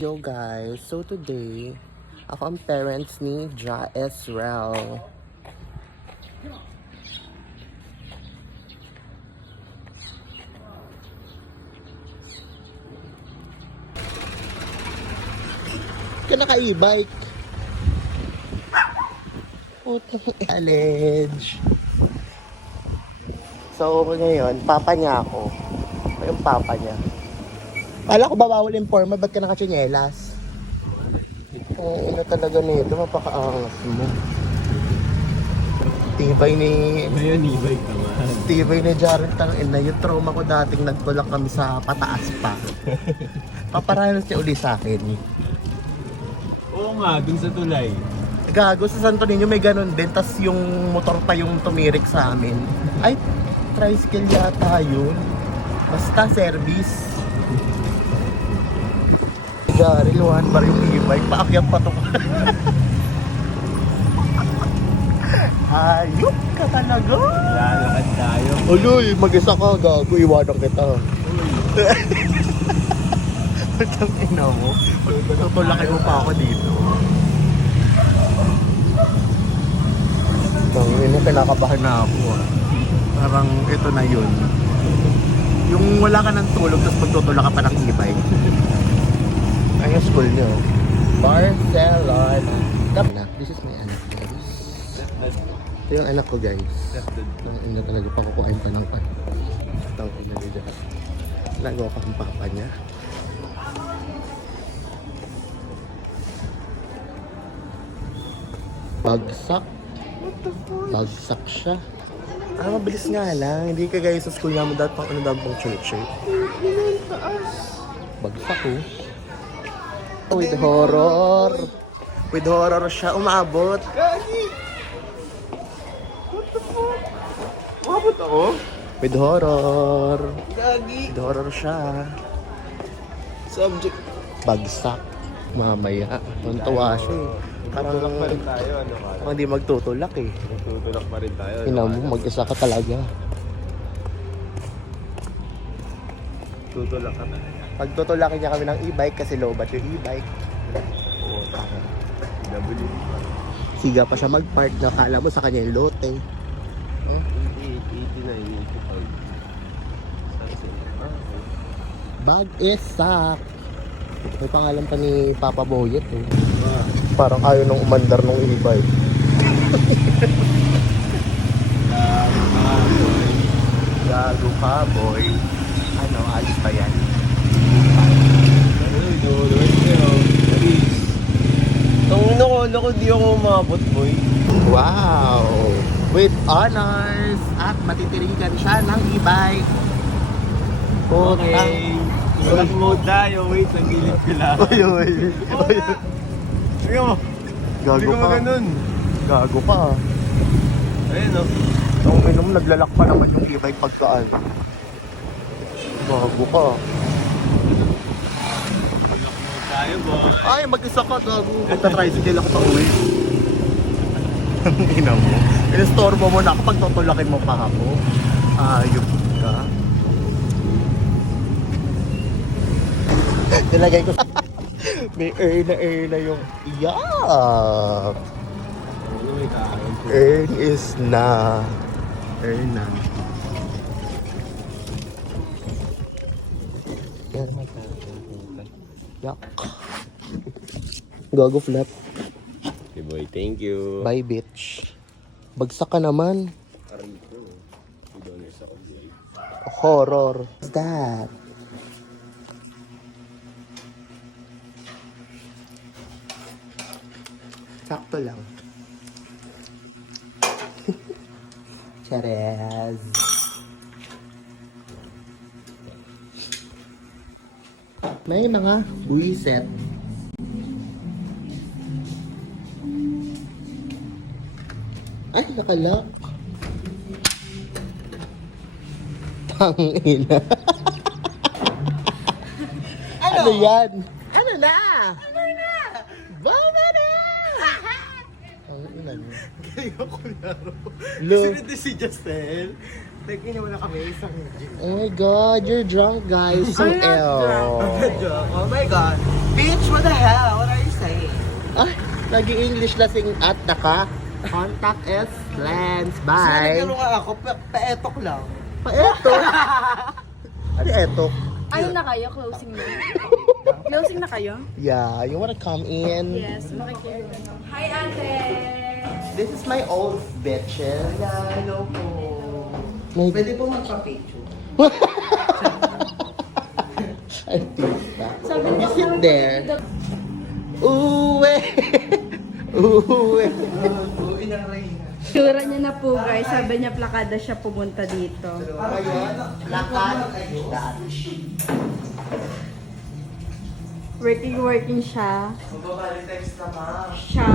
Yo guys, so today, ako ang parents ni Ja Esrel. Ka naka-e-bike. Putang challenge. So ngayon, papa niya ako. Ako yung papa niya. Kala ko ba bawal informa, ba't ka naka-tsinelas? Ina talaga nito, mapakaangas mo. Tibay ni... Ngayon, e-bike naman. Tibay ni Jared, tangina. Yung trauma ko dating nagtulak kami sa pataas pa. Paparanas niya uli sa akin. Oo nga, dun sa tulay. Gago, sa Santo Niño may ganun din. Tas yung motor pa yung tumirik sa amin. Ay, tricycle yata yun. Basta service. Gary, luhan pa rin yung e-bike. Paakyat pa to. Hayop ka talaga. Lalakad tayo. Uloy, mag-isa ka. Gago, iwanan kita. Ang ina mo. Tutulakin mo pa ako dito. Ang ina, kinakabahan na ako. Parang ito na yun. Yung wala ka ng tulog, tapos magtutula ka pa ng e-bike. Ay, yung school nyo. Barcelona. This is my anak, guys. Ito yung anak ko, guys. Ang ina talaga, pakukuhain pa lang pa. Ang ina niya. Nagawa pa ang papa niya. Bagsak. Bagsak siya. Mabilis nga lang. Hindi ka guys sa school namin dahil pang ano daw pang church eh. Bagsak oh. With horror. With horror siya umabot. Gagi! What the fuck? Umabot ako? With horror. Gagi! With horror siya. Subject. Bagsak. Mamaya. Tuntua siya eh. Parang Tutulak pa rin tayo, ano ka? parang hindi magtutulak eh. Tutulak pa rin tayo. Ina mo, mag-isa ka talaga. Tutulak ka talaga. Pagtutulakin niya kami ng e-bike kasi low-bat yung e-bike. Oo, W. Siga pa siya mag-park na kala mo sa kanya yung lote. 89, 85. Bag is sack. May pangalan pa ni Papa Boyet eh. Parang ayaw nung umandar nung e-bike. Gago ka boy. Ano, alis pa yan? Naku, di ako umabot, boy. Wow! With honors! At matitirigan siya ng e-bike. Okay. Tulak mode tayo. Wait, nagilid ko lang. Uy. Tingnan mo. Gago Hindi ko ka. maganon. Gago ka. Ayun, no? Nung inom, naglalak pa naman yung e-bike pagkaan. Gago ka. Tulak mode tayo, boy. Ay, mag-isa ka, gago. Magta-tricycle ako pa uwi. Ang ina mo. Inistorbo mo na ako pag tutulakin mo pa ako. Ayop ka. Nilagay ko may air na yung iyak. Ano may kain? Earn is na. Earn na. Yak. Gago flat. Okay, boy. Thank you. Bye, bitch. Bagsak ka naman. Arito. Idonors ako, boy. Horror. What's that? Sakto lang. Charez. May mga buwiset. Ay, nakalak. Tangina. Ano yan? Ano na? Baba na! Ang ina mo. Kaya ko laro. Lo. Sinunod si Justel. Nag-ini mo na kami isang gin. Oh my God, you're drunk, guys. So I'm not ill. Oh my God. Bitch, what the hell? What are you saying? Ay, nag-English lasing at naka. Contact is lens. Kasi Bye. nagkaroon nga ako, paetok lang. Paetok. Ano etok? Ano na kayo? Closing na? Closing na kayo? Yeah, you wanna come in? Yes, makikinig na. Hi, ate! This is my old bitches. Hello po. My Pwede po magpa-picture. artista. Sabi You niya, sit there. Uwe! Uwe! Uy, ng Reyna. Sura niya na po, guys. Sabi niya, plakada siya pumunta dito. Ngayon, lakad Dutch. Working siya. Magbabalik text na ma. Siya.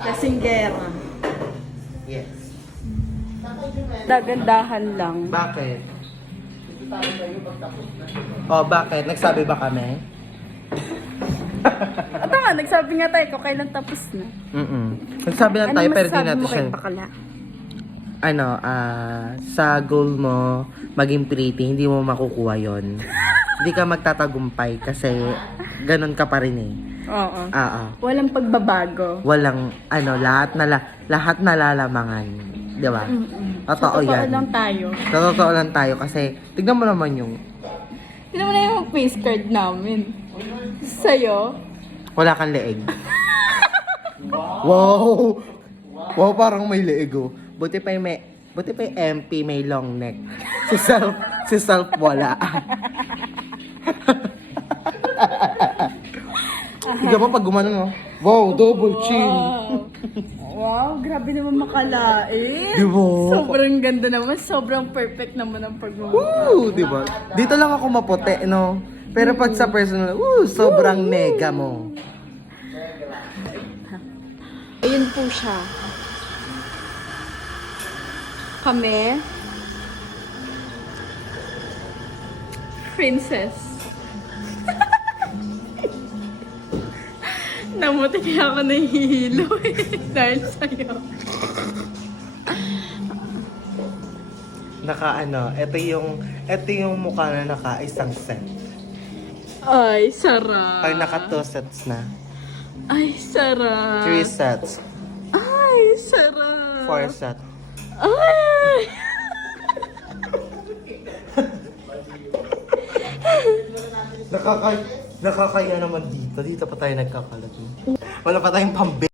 Lasinggera. Yes. Dagandahan lang. Bakit? Oh, bakit? Nagsabi ba kami? At nga, nagsabi nga tayo kung kailan tapos na. Nagsabi lang tayo pero di masasabi natin mo siya. kay bakla? Sa goal mo, maging pretty, hindi mo makukuha yon. Hindi ka magtatagumpay kasi ganun ka pa rin eh. Oo. Walang Walang pagbabago. lahat na lalamangan. Di ba? Totoo Sa totoo yan. lang tayo. Sa totoo lang tayo kasi tignan mo naman yung Tignan mo na yung face card namin. Sa'yo, wala kang leeg. Wow! Wow, parang may leeg oh. Buti pa yung MP may long neck. Si self wala. Tignan mo pag gumanon oh. Wow, double chin. Wow, grabe naman makalain. Di ba? Sobrang ganda naman. Sobrang perfect naman ang pagmumukha. Woo! Di ba? Dito lang ako maputi, no? Pero pag sa personal, sobrang mega mo. Ayun po siya. Kami. Princess. Namuti kaya ako nahihilo eh. Dahil sa'yo. Ito yung mukha na naka-isang set. Ay, sarap. Pag naka 2 sets na. Ay, sarap. 3 sets. Ay, sarap. 4 sets. Ay! Nakakaya naman dito. Dito pa tayo nagkakalat. Wala pa tayong pambi.